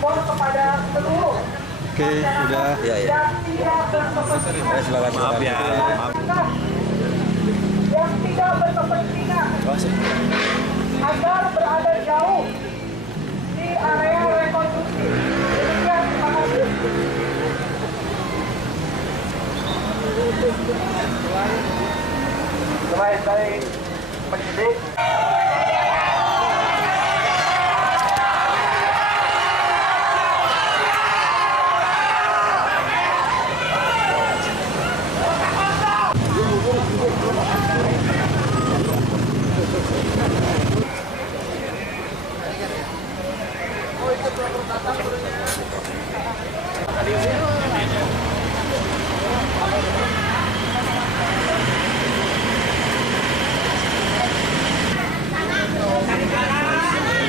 menghimbau kepada seluruh Oke, udah. Ya, ya. Silakan. Maaf ya. Maaf. yang tidak berkepentingan agar berada jauh di area rekonstruksi. Demikian, terima kasih. Baik, dari penyidik.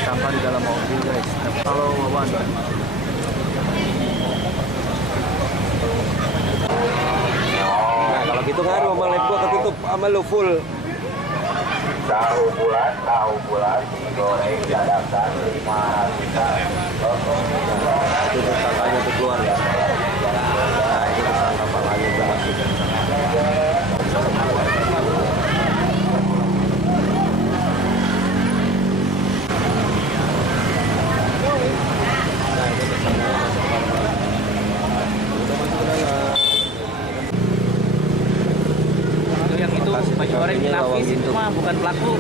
Sampah di dalam mobil guys. Kalau Wawan. Nah, kalau gitu kan ngomong live gua ketutup sama lu full. Tahu bulat digoreng dadakan 5 juta. Itu tersangkanya tuh keluar ya. Nah, itu tersangka apa lagi berarti. Yang itu baju oranye nafis itu mah bukan pelaku.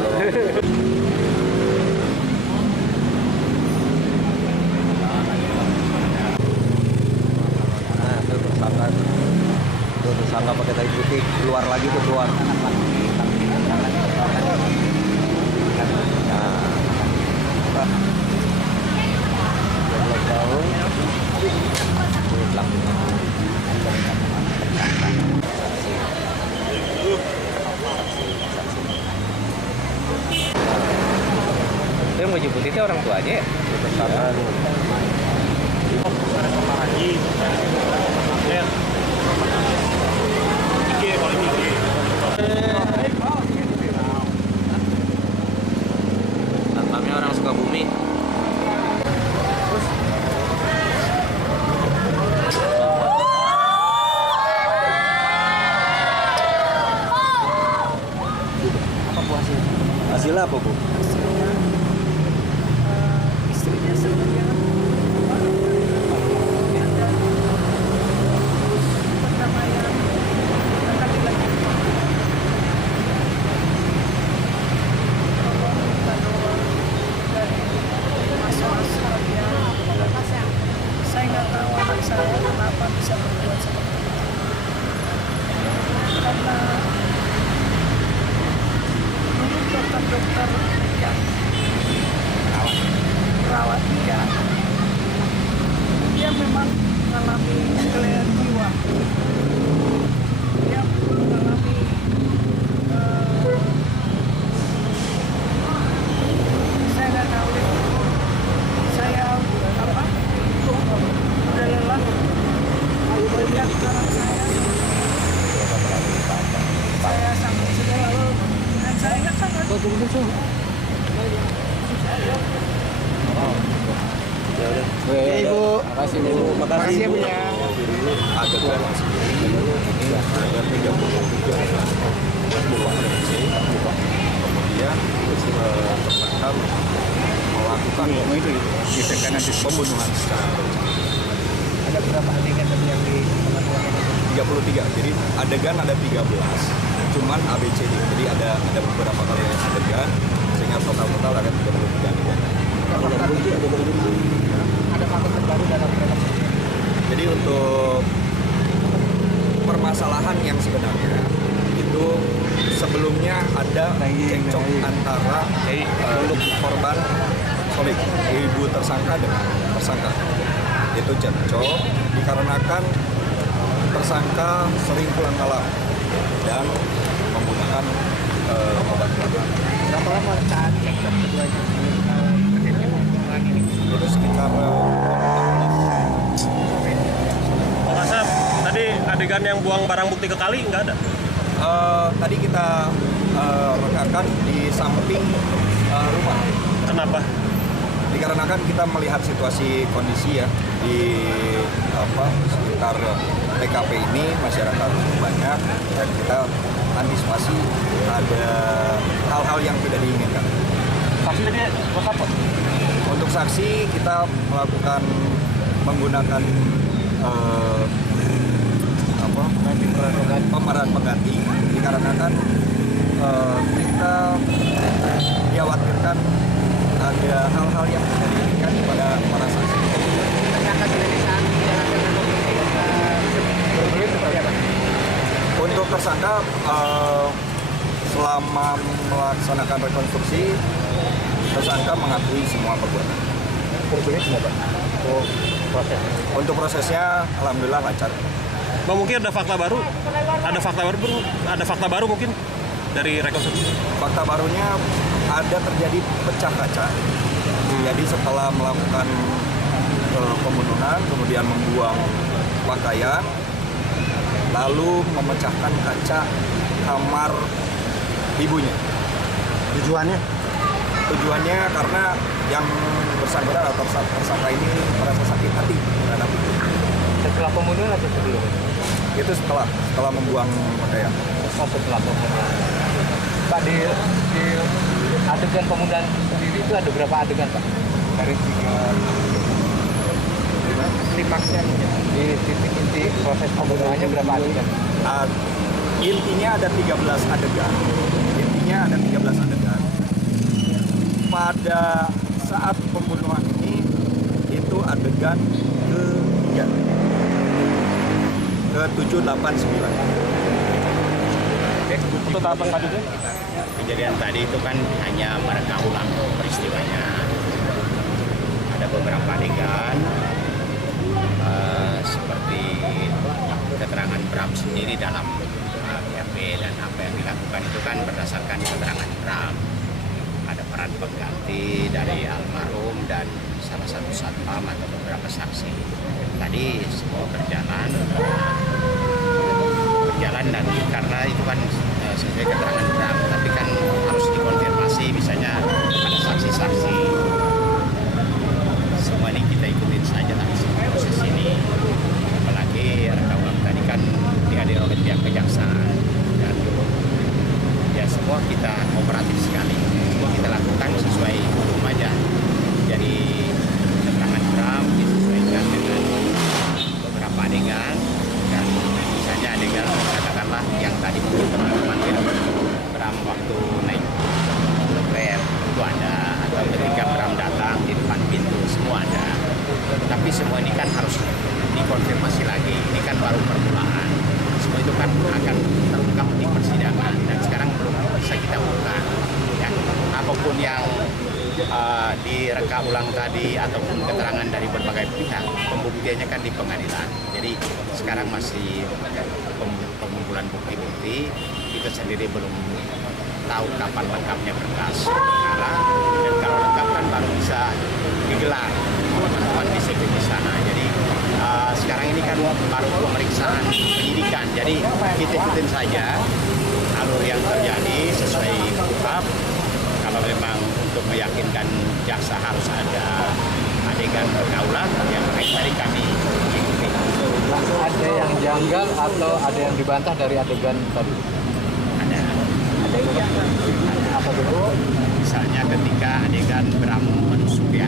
Nah, itu tersangka. Itu tersangka pakai tali putih keluar lagi tuh keluar. Nah, 12 tahun. Ini pelakunya. Itu yang baju putih itu orang tuanya ya? Satpamnya orang Sukabumi. Hasilnya apa, Bu? Istrinya sebenarnya ada perdamaian laki-laki. Dari masalah yang saya nggak tahu anak saya kenapa bisa berbuat seperti itu. Karena dokter-dokter yang merawat dia memang mengalami kelainan jiwa. Dia mengalami saya nggak tahu saya udah lelah melihat anak saya sangat sedih dan saya sangat Ya udah. Oke, Ibu. Makasih, Bu. Makasih, Bu. Ada kan ini ada 33 kemudian tersangka melakukan pembunuhan secara Ada berapa adegan tadi yang di 33. Jadi adegan ada 13. Cuman ABCD. Jadi ada beberapa kali adegan sehingga total ada 33 adegan. ada fakta terbaru dalam film? Jadi untuk permasalahan yang sebenarnya itu sebelumnya ada cekcok antara untuk korban solid ibu tersangka dengan tersangka. Itu cekcok dikarenakan tersangka sering pulang malam dan menggunakan obat terlarang. Berapa lama saat cekcok keduanya terjadi hubungan ini? Itu sekitar 14. Pak Kasab, tadi adegan yang buang barang bukti ke kali nggak ada? Tadi kita rekakan di samping rumah. Kenapa? Dikarenakan dikarenakan kita melihat situasi kondisi ya di sekitar TKP ini masyarakat banyak dan kita antisipasi ada hal-hal yang tidak diinginkan. Saksi tadi apa? Untuk saksi kita melakukan menggunakan pemeran pengganti dikarenakan kita dikhawatirkan ada hal-hal yang tidak diinginkan pada para saksi. Untuk tersangka selama melaksanakan rekonstruksi tersangka mengakui semua perbuatan. Untuk prosesnya alhamdulillah lancar. Bang, mungkin ada fakta baru? Ada fakta baru mungkin dari rekonstruksi? Fakta barunya ada terjadi pecah kaca. Jadi setelah melakukan pembunuhan, kemudian membuang pakaian, lalu memecahkan kaca kamar ibunya. Tujuannya karena yang bersangkutan atau tersangka ini merasa sakit hati terhadap ibu. Setelah pembunuhan atau sebelum? Itu setelah membuang pakaian. Setelah pembunuhan. Pak, di adegan pembunuhan sendiri itu ada berapa adegan, Pak? Dari klimaksnya di titik inti proses pembunuhannya berapa adegan? Intinya ada 13 adegan. Pada saat pembunuhan ini itu adegan ke-3, ke-7, 8, 9. Untuk tahapan selanjutnya? Kejadian tadi itu kan hanya mereka ulang peristiwanya. Ada beberapa adegan seperti keterangan Bram sendiri dalam BAP dan apa yang dilakukan itu kan berdasarkan keterangan Bram. Ada peran pengganti dari almarhum dan salah satu satpam atau beberapa saksi. Tadi semua berjalan dan karena itu kan sesuai keterangan Bram, tapi kan harus dikonfirmasi misalnya pada saksi-saksi. Semua ini kita ikutin saja lah proses ini. Apalagi reka ulang tadi kan dihadiri oleh pihak kejaksaan dan ya semua kita kooperatif sekali. Semua kita lakukan sesuai hukum aja. Jadi keterangan Bram disesuaikan dengan beberapa adegan dan misalnya adegan katakanlah yang tadi mungkin teman-teman Bram waktu naik Grab itu ada, atau ketika Bram datang di depan pintu semua ada. Tapi semua ini kan harus dikonfirmasi lagi. Ini kan baru permulaan. Semua itu kan akan terungkap di persidangan dan sekarang belum bisa kita buka. Ya, apapun yang direka ulang tadi ataupun keterangan dari berbagai pihak, pembuktiannya kan di pengadilan. Jadi sekarang masih pengumpulan bukti-bukti, kita sendiri belum tahu kapan lengkapnya berkas perkara, dan kalau lengkap kan baru bisa digelar teman-teman di sana. Jadi sekarang ini kan baru pemeriksaan penyidikan, jadi kita ikutin saja alur yang terjadi sesuai KUHP. Kalau memang untuk meyakinkan jaksa harus ada adegan pergaulan, yang tadi kami ikuti. Ada yang janggal atau ada yang dibantah dari adegan tadi? Ada yang janggal. Apa dulu? Misalnya ketika adegan Bram menusuk ya,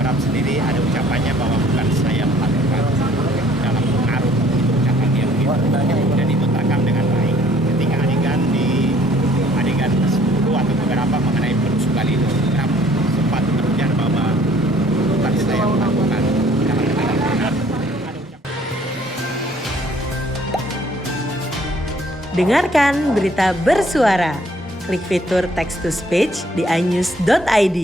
Bram sendiri ada ucapannya bahwa bukan saya melakukan, dalam pengaruh itu ucapan dia begitu, dan itu terekam dengan baik. Ketika adegan di adegan 10 atau beberapa mengenai penusukan itu, Bram sempat berujar bahwa bukan saya melakukan, dalam keterangan benar. Dengarkan berita bersuara. Klik fitur text to speech di inews.id.